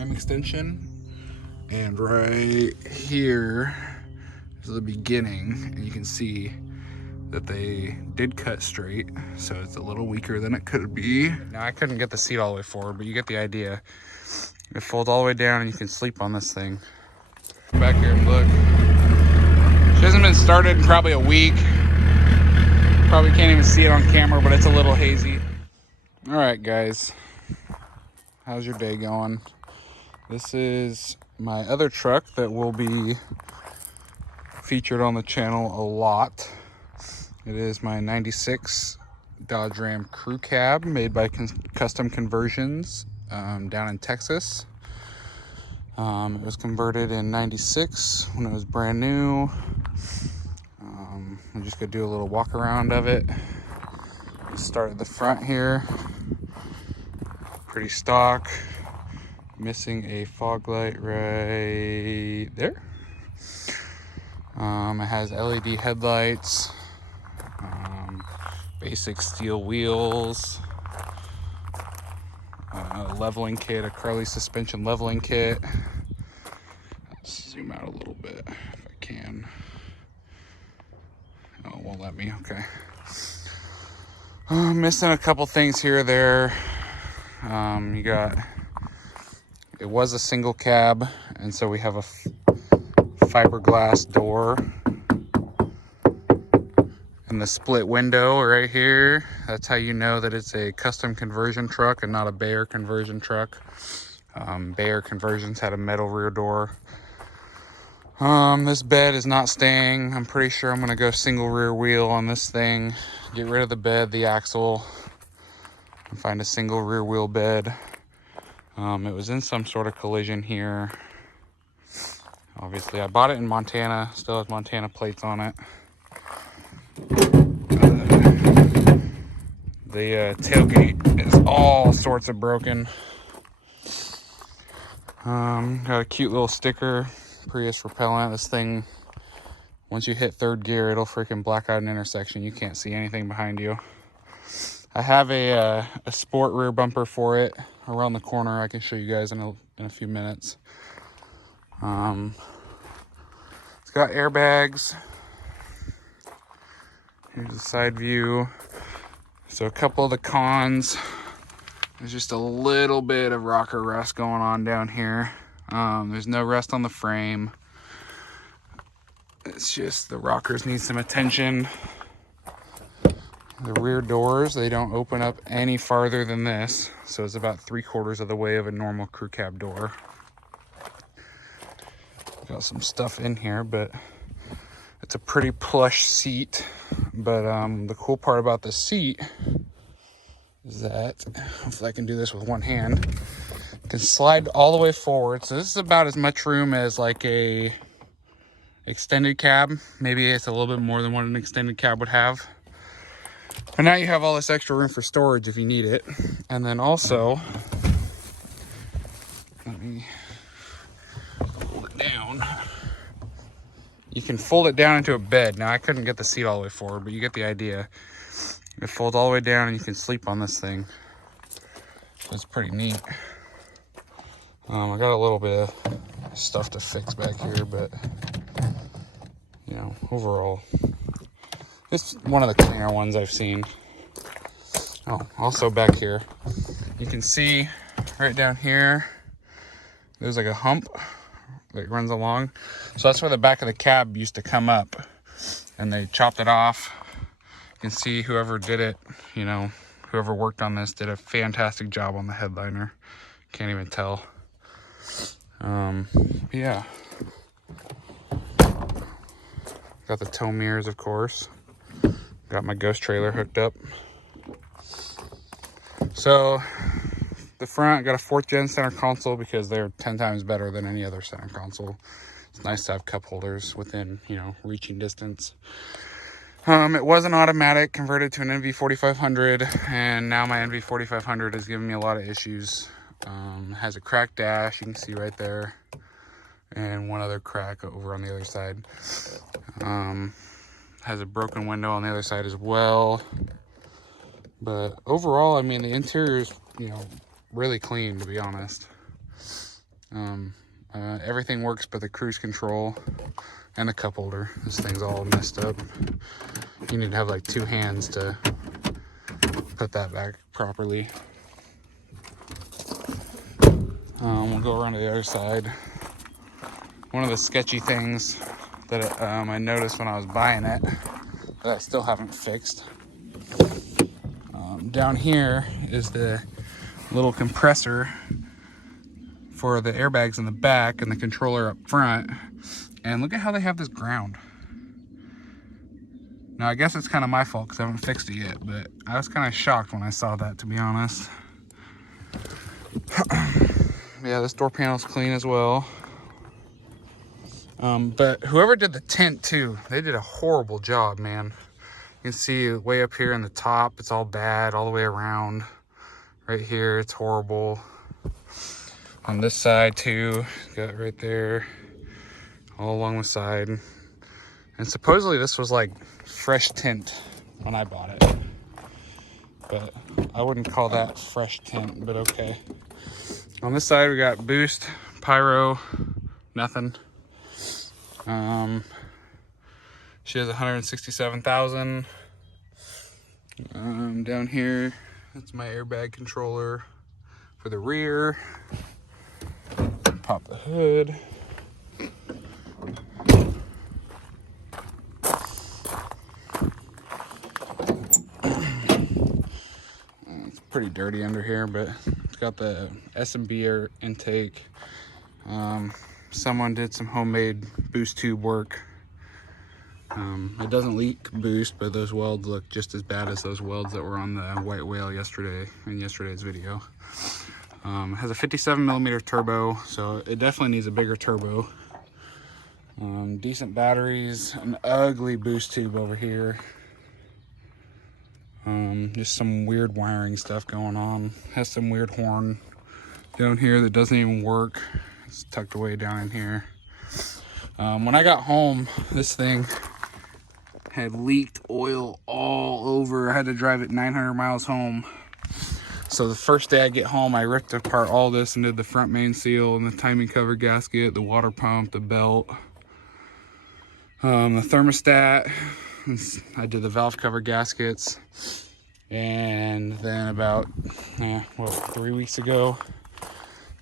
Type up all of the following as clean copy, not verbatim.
frame extension. And right here is the beginning, and you can see that they did cut straight, so it's a little weaker than it could be. Now I couldn't get the seat all the way forward, but you get the idea. It folds all the way down and you can sleep on this thing. Back here and look. She hasn't been started in probably a week. Probably can't even see it on camera, but it's a little hazy. All right, guys. How's your day going? This is my other truck that will be featured on the channel a lot. It is my 96 Dodge Ram Crew Cab made by Custom Conversions down in Texas. It was converted in 96 when it was brand new. I'm just gonna do a little walk around of it. Let's start at the front here. Pretty stock. Missing a fog light right there. It has LED headlights, basic steel wheels, a leveling kit, a Crowley suspension leveling kit. Let's zoom out a little bit if I can. Oh, it won't let me, okay. Missing a couple things here or there. You got, it was a single cab, and so we have a fiberglass door and the split window right here. That's how you know that it's a custom conversion truck and not a Bayer conversion truck. Bayer conversions had a metal rear door. This bed is not staying. I'm pretty sure I'm gonna go single rear wheel on this thing, get rid of the bed, the axle, and find a single rear wheel bed. It was in some sort of collision here. Obviously, I bought it in Montana, still has Montana plates on it. The tailgate is all sorts of broken. Got a cute little sticker, Prius repellent. This thing, once you hit third gear, it'll freaking black out an intersection. You can't see anything behind you. I have a sport rear bumper for it around the corner. I can show you guys in a few minutes. It's got airbags. Here's the side view. So a couple of the cons. There's just a little bit of rocker rust going on down here. There's no rust on the frame. It's just the rockers need some attention. The rear doors, they don't open up any farther than this. So it's about 3/4 of the way of a normal crew cab door. Got some stuff in here, but it's a pretty plush seat. But the cool part about the seat is that, hopefully I can do this with one hand, it can slide all the way forward. So this is about as much room as like a extended cab. Maybe it's a little bit more than what an extended cab would have. But now you have all this extra room for storage if you need it. And then also, let me fold it down. You can fold it down into a bed. Now I couldn't get the seat all the way forward, but you get the idea. It folds all the way down and you can sleep on this thing. So it's pretty neat. I got a little bit of stuff to fix back here, but you know, overall, it's one of the cleaner ones I've seen. Oh, also back here, you can see right down here, there's like a hump that runs along. So that's where the back of the cab used to come up, and they chopped it off. You can see whoever did it, you know, whoever worked on this did a fantastic job on the headliner. Can't even tell. Yeah. Got the tow mirrors, of course. Got my ghost trailer hooked up. So the front, got a 4th gen center console because they're 10 times better than any other center console. It's nice to have cup holders within, you know, reaching distance. It was an automatic, converted to an NV4500, and now my NV4500 is giving me a lot of issues. Has a cracked dash, you can see right there, and one other crack over on the other side. Has a broken window on the other side as well. But overall, I mean, the interior is, you know, really clean, to be honest. Everything works but the cruise control and the cup holder. This thing's all messed up. You need to have like 2 hands to put that back properly. We'll go around to the other side. One of the sketchy things that I noticed when I was buying it that I still haven't fixed. Down here is the little compressor for the airbags in the back and the controller up front. And look at how they have this ground. Now I guess it's kind of my fault because I haven't fixed it yet, but I was kind of shocked when I saw that, to be honest. Yeah, this door panel's clean as well. But whoever did the tint too, they did a horrible job, man. You can see way up here in the top, it's all bad all the way around. Right here, it's horrible. On this side too, got right there, all along the side. And supposedly this was like fresh tint when I bought it. But I wouldn't call that fresh tint, but okay. On this side we got boost, pyro, nothing. She has 167,000. Down here, that's my airbag controller for the rear. Pop the hood. It's pretty dirty under here, but it's got the S&B air intake. Someone did some homemade boost tube work. It doesn't leak boost, but those welds look just as bad as those welds that were on the white whale yesterday in yesterday's video. It has a 57mm turbo, so it definitely needs a bigger turbo. Decent batteries, an ugly boost tube over here. Just some weird wiring stuff going on. Has some weird horn down here that doesn't even work. It's tucked away down in here. When I got home, this thing had leaked oil all over. I had to drive it 900 miles home. So the first day I get home, I ripped apart all this and did the front main seal and the timing cover gasket, the water pump, the belt, the thermostat. I did the valve cover gaskets. And then about 3 weeks ago,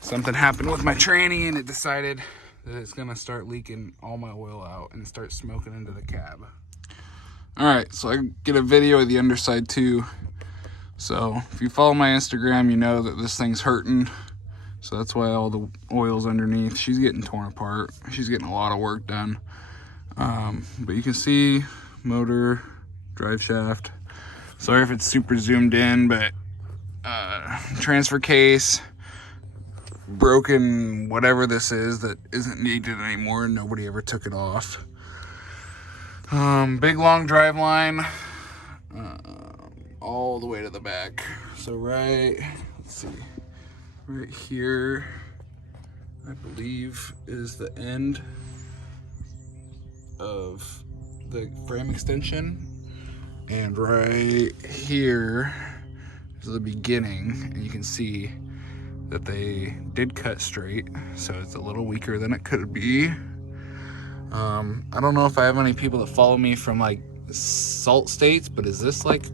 something happened with my tranny and it decided that it's gonna start leaking all my oil out and start smoking into the cab. All right, so I get a video of the underside too. So if you follow my Instagram, you know that this thing's hurting. So that's why all the oil's underneath. She's getting torn apart. She's getting a lot of work done. But you can see motor, drive shaft. Sorry if it's super zoomed in, but transfer case, broken whatever this is that isn't needed anymore and nobody ever took it off. Big long drive line all the way to the back. So let's see, right here I believe is the end of the frame extension, and right here is the beginning, and you can see that they did cut straight, so it's a little weaker than it could be. I don't know if I have any people that follow me from like salt states, but is this like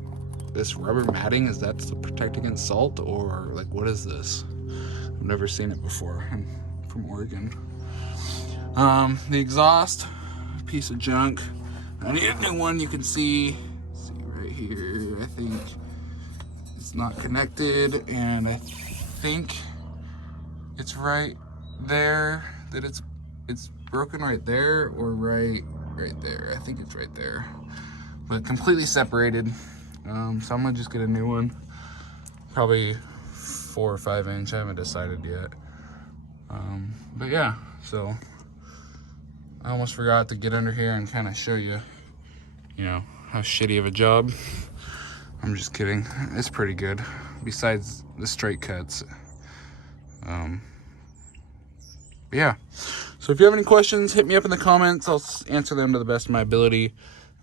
this rubber matting? Is that to protect against salt, or like what is this? I've never seen it before. I'm from Oregon. The exhaust, piece of junk. I need a new one. You can see right here, I think it's not connected, and I think it's right there, that it's broken right there, or right there. I think it's right there, but completely separated. So I'm gonna just get a new one, probably 4 or 5 inch. I haven't decided yet. But yeah, so I almost forgot to get under here and kind of show you, how shitty of a job. I'm just kidding. It's pretty good, besides the straight cuts. Yeah, so if you have any questions, hit me up in the comments. I'll answer them to the best of my ability.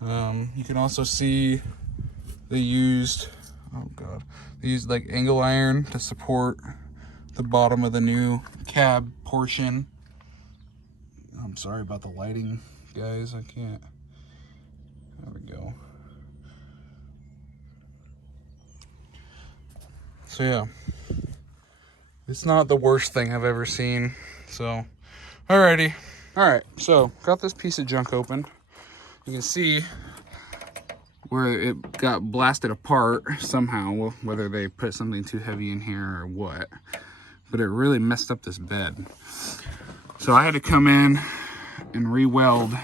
You can also see they used like angle iron to support the bottom of the new cab portion. I'm sorry about the lighting, guys. I can't. There we go. So yeah, it's not the worst thing I've ever seen. So, alrighty. Alright, so got this piece of junk open. You can see where it got blasted apart somehow, whether they put something too heavy in here or what. But it really messed up this bed. So I had to come in and re-weld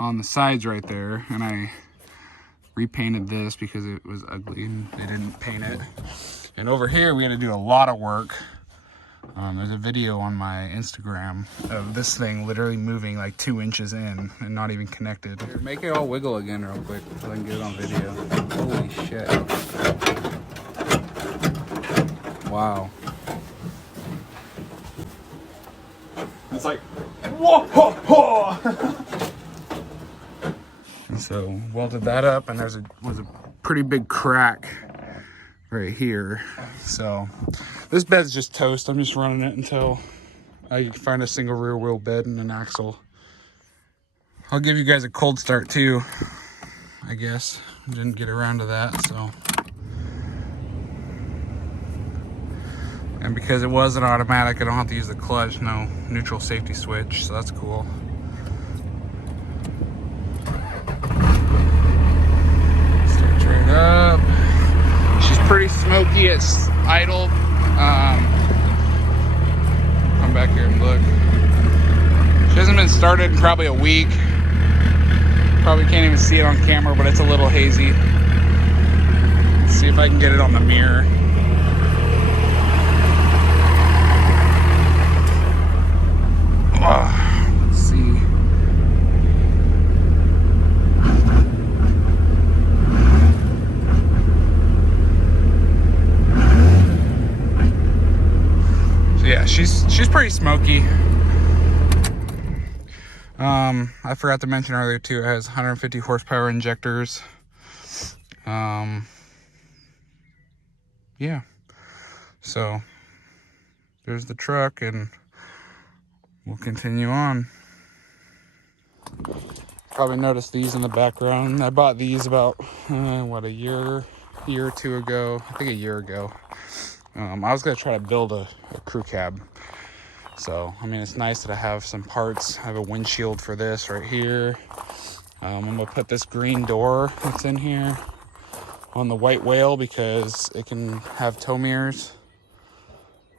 on the sides right there, and I repainted this because it was ugly and they didn't paint it. And over here we had to do a lot of work. There's a video on my Instagram of this thing literally moving like 2 inches in and not even connected. Here, make it all wiggle again real quick so I can get it on video. Holy shit. Wow. It's like, whoa, ho, ho. And so welded that up, and was a pretty big crack right here. So this bed's just toast. I'm just running it until I find a single rear wheel bed and an axle. I'll give you guys a cold start too, I guess. Didn't get around to that, so. And because it was an automatic, I don't have to use the clutch, no neutral safety switch, so that's cool. Start right up. She's pretty smoky, it's idle. Come back here and look. She hasn't been started in probably a week. Probably can't even see it on camera, but it's a little hazy. Let's see if I can get it on the mirror. Let's see. So yeah, she's pretty smoky. I forgot to mention earlier too, it has 150 horsepower injectors. Yeah. So there's the truck, and we'll continue on. Probably noticed these in the background. I bought these about, what, a year or two ago. I think a year ago. I was going to try to build a crew cab. So, I mean, it's nice that I have some parts. I have a windshield for this right here. I'm going to put this green door that's in here on the white whale because it can have tow mirrors,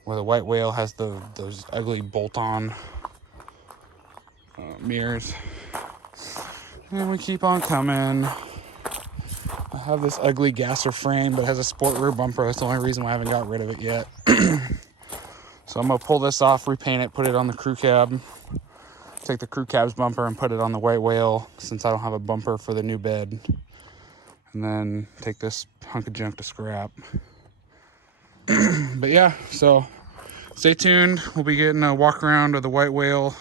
where the white whale has those ugly bolt-on mirrors. And we keep on coming. I have this ugly gasser frame, but it has a sport rear bumper. That's the only reason why I haven't got rid of it yet. So I'm gonna pull this off, repaint it, put it on the crew cab, take the crew cab's bumper and put it on the white whale since I don't have a bumper for the new bed. And then take this hunk of junk to scrap. But yeah, so stay tuned. We'll be getting a walk around of the white whale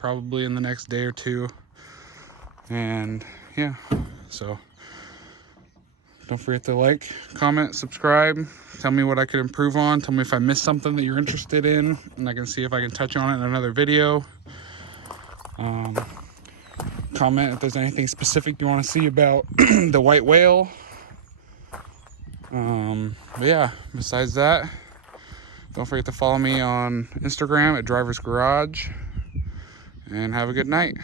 probably in the next day or two. And yeah, so don't forget to like, comment, subscribe. Tell me what I could improve on. Tell me if I missed something that you're interested in, and I can see if I can touch on it in another video. Comment if there's anything specific you want to see about the white whale. But yeah, besides that, don't forget to follow me on Instagram at Driver's Garage, and have a good night.